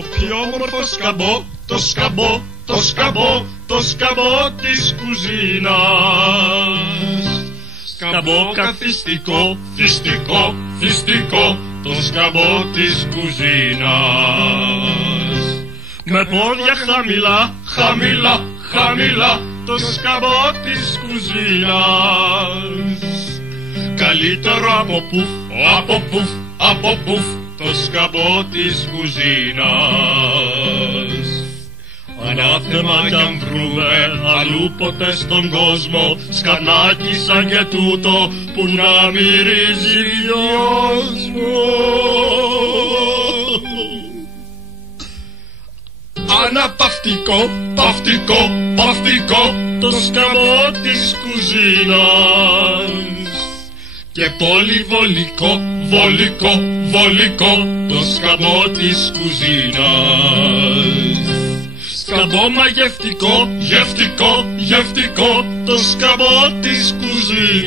Το πιο όμορφο σκαμπό, το σκαμπό, το σκαμπό, το σκαμπό της κουζίνας. Σκαμπό καθιστικό, φυστικό, φυστικό, το σκαμπό της κουζίνας. Με πόδια χαμηλά, χαμηλά, χαμηλά, το σκαμπό της κουζίνας. Καλύτερο από πουφ, από πουφ, από πουφ, το σκαμπό της κουζίνας. Ανάθεμα κι αν βρούμε αλλού ποτέ στον κόσμο σκανάκι σαν και τούτο που να μυρίζει δυόσμο. Αναπαυτικό, παυτικό, παυτικό, το σκαμπό της κουζίνας. Και πολυβολικό, βολικό, βολικό, το σκαμπό της κουζίνας. Σκαμπό μαγευτικό, γευτικό, γευτικό, το σκαμπό της κουζίνας.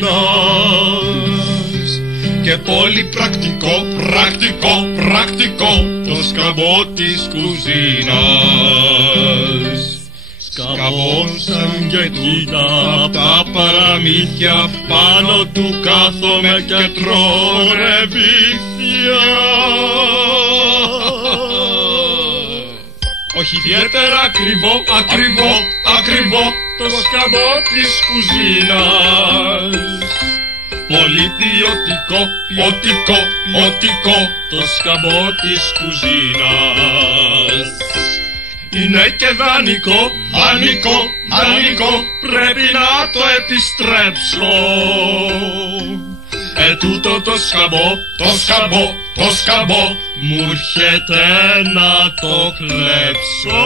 Και πολύ πρακτικό, πρακτικό, πρακτικό, το σκαμπό της κουζίνας. Σκαμπό σαν και κοίτα απ' τα παραμύθια, πάνω του κάθομαι και τρώω ρεβίθια. Όχι ιδιαίτερα ακριβό, ακριβό, ακριβό, το σκαμπό της κουζίνας. Πολύ ποιοτικό, ποιοτικό, ποιοτικό, το σκαμπό της κουζίνας. Είναι και δανεικό, δανεικό, δανεικό, πρέπει να το επιστρέψω. Τούτο το σκαμπό, το σκαμπό, το σκαμπό, μου έρχεται να το κλέψω.